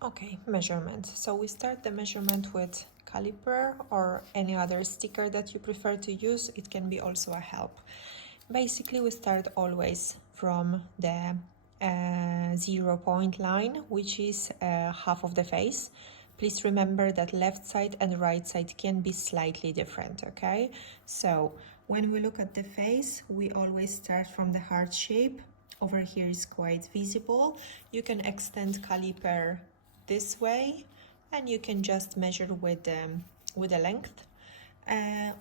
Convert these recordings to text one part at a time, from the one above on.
Okay, measurement. So we start the measurement with caliper or any other sticker that you prefer to use. It can be also a help. Basically, we start always from the 0 point line, which is half of the face. Please remember that left side and right side can be slightly different, okay? So when we look at the face, we always start from the heart shape. Over here is quite visible. You can extend caliper this way, and you can just measure with the length,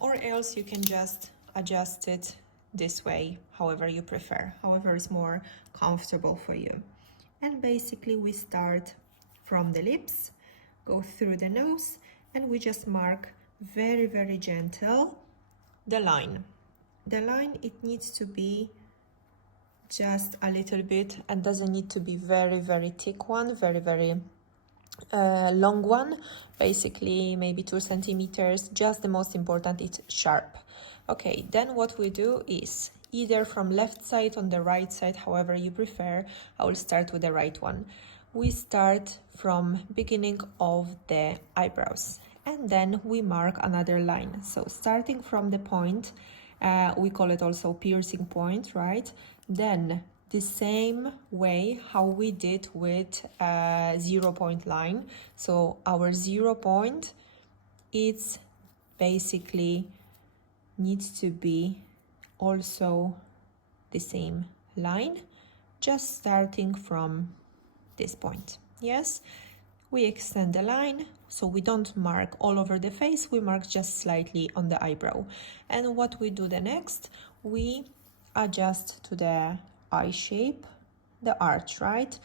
or else you can just adjust it this way, however you prefer, however is more comfortable for you. And basically we start from the lips, go through the nose, and we just mark very gentle the line. The line, it needs to be just a little bit, and doesn't need to be very thick one, very long one, basically maybe 2 centimeters. Just the most important, it's sharp. Okay, then what we do is either from left side on the right side, however you prefer. I will start with the right one. We start from beginning of the eyebrows, and then we mark another line. So starting from the point, we call it also piercing point, right? Then the same way how we did with 0 point line. So our 0 point, it's basically needs to be also the same line, just starting from this point. Yes, we extend the line, so we don't mark all over the face, we mark just slightly on the eyebrow. And what we do the next, we adjust to the eye shape, the arch, right?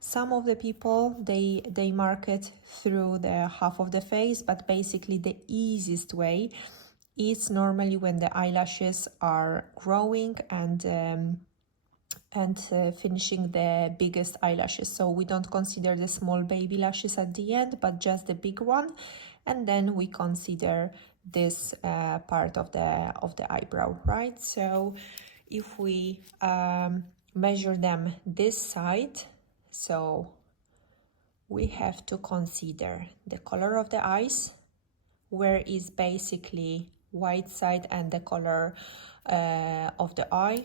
Some of the people, they mark it through the half of the face, but basically the easiest way is normally when the eyelashes are growing and finishing the biggest eyelashes. So we don't consider the small baby lashes at the end, but just the big one, and then we consider this part of the eyebrow, right? So if we measure them this side, so we have to consider the color of the eyes, where is basically white side and the color of the eye,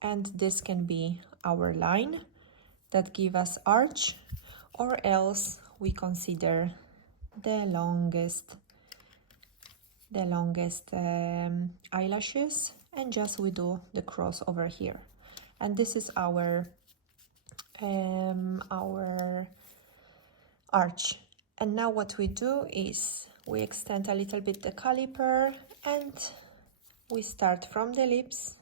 and this can be our line that give us arch, or else we consider the longest eyelashes, and just we do the cross over here. And this is our arch. And now what we do is we extend a little bit the caliper, and we start from the lips,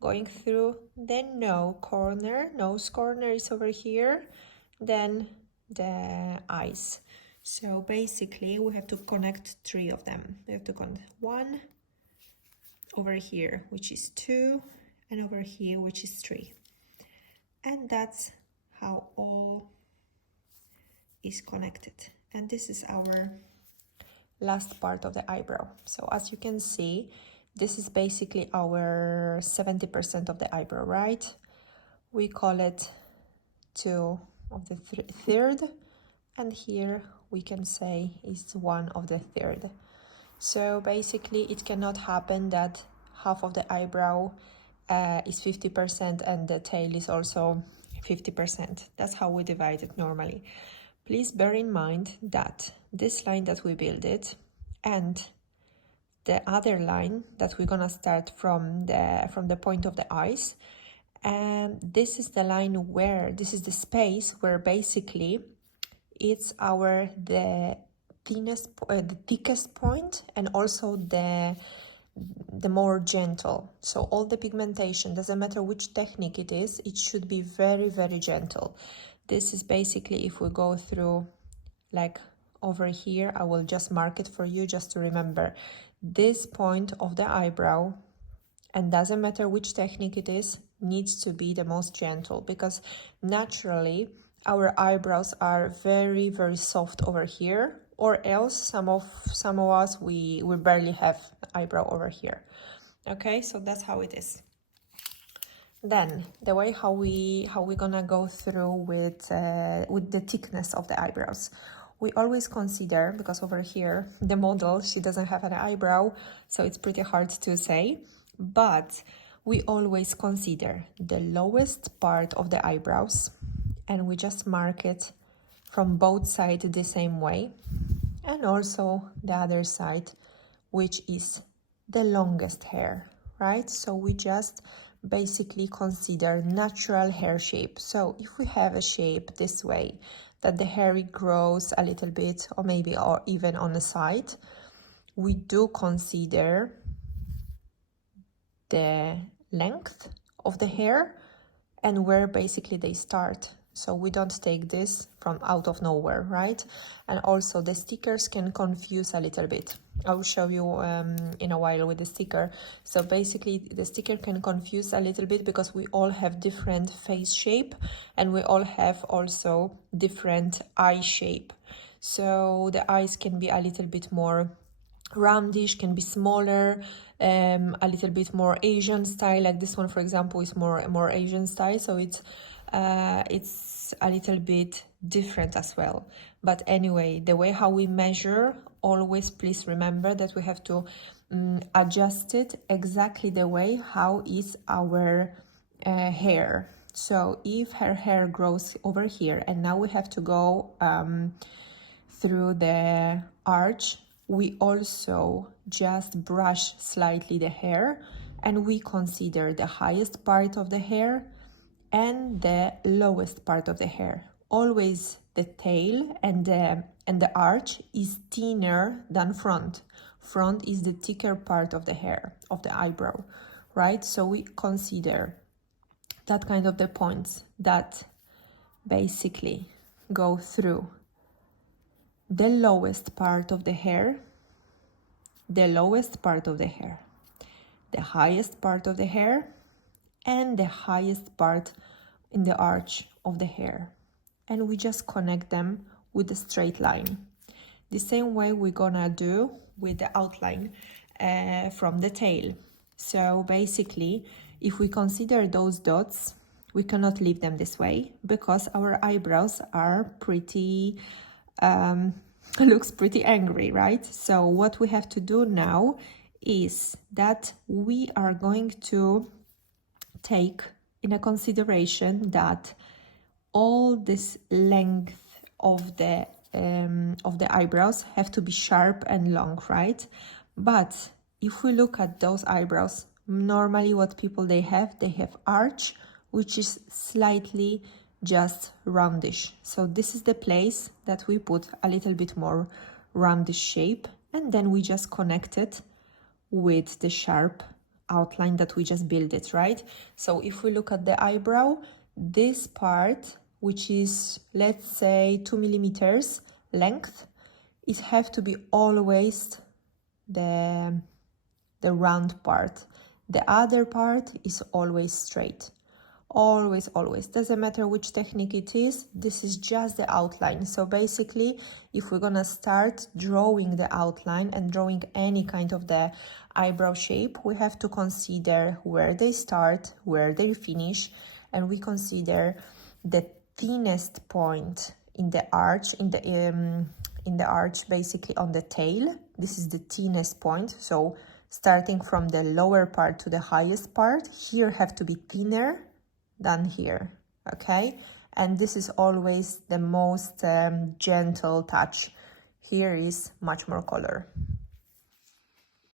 going through the nose corner is over here, then the eyes. So basically we have to connect 3 of them. We have to connect 1 over here, which is 2, and over here, which is 3. And that's how all is connected. And this is our last part of the eyebrow. So as you can see, this is basically our 70% of the eyebrow, right? We call it 2 of the third, and here we can say is 1 of the third. So basically it cannot happen that half of the eyebrow is 50% and the tail is also 50%. That's how we divide it normally. Please bear in mind that this line that we build it, and the other line that we're gonna start from the point of the eyes, and this is the line where this is the space where basically it's the thickest point, and also the more gentle. So all the pigmentation, doesn't matter which technique it is, it should be very gentle. This is basically, if we go through like over here, I will just mark it for you just to remember this point of the eyebrow, and doesn't matter which technique it is, needs to be the most gentle, because naturally our eyebrows are very soft over here, or else some of us we barely have eyebrow over here. Okay, so that's how it is. Then the way how we gonna go through with the thickness of the eyebrows. We always consider, because over here the model, she doesn't have an eyebrow, so it's pretty hard to say, but we always consider the lowest part of the eyebrows, and we just mark it from both sides the same way, and also the other side, which is the longest hair, right? So we just basically consider natural hair shape. So if we have a shape this way, that the hair grows a little bit, or maybe or even on the side, we do consider the length of the hair and where basically they start. So we don't take this from out of nowhere, right? And also the stickers can confuse a little bit. I will show you in a while with the sticker. So basically the sticker can confuse a little bit because we all have different face shape and we all have also different eye shape. So the eyes can be a little bit more roundish, can be smaller, a little bit more Asian style, like this one for example is more Asian style, so it's a little bit different as well. But anyway, the way how we measure, always please remember that we have to adjust it exactly the way how is our hair. So if her hair grows over here and now we have to go through the arch, we also just brush slightly the hair and we consider the highest part of the hair and the lowest part of the hair. Always the tail and the arch is thinner than front. Front is the thicker part of the hair, of the eyebrow, right? So we consider that kind of the points that basically go through the lowest part of the hair, the lowest part of the hair, the highest part of the hair, and the highest part in the arch of the hair. And we just connect them with a straight line. The same way we're gonna do with the outline from the tail. So basically, if we consider those dots, we cannot leave them this way because our eyebrows are pretty looks pretty angry, right? So what we have to do now is that we are going to take in a consideration that all this length of the eyebrows have to be sharp and long, right? But if we look at those eyebrows, normally what people they have arch, which is slightly just roundish. So this is the place that we put a little bit more roundish shape, and then we just connect it with the sharp outline that we just built it, right? So if we look at the eyebrow, this part, which is let's say 2 millimeters length, it have to be always the round part. The other part is always straight. Always doesn't matter which technique it is, this is just the outline. So basically, if we're gonna start drawing the outline and drawing any kind of the eyebrow shape, we have to consider where they start, where they finish, and we consider the thinnest point in the arch, in the arch, basically on the tail. This is the thinnest point. So starting from the lower part to the highest part, here have to be thinner than here, okay? And this is always the most gentle touch. Here is much more color.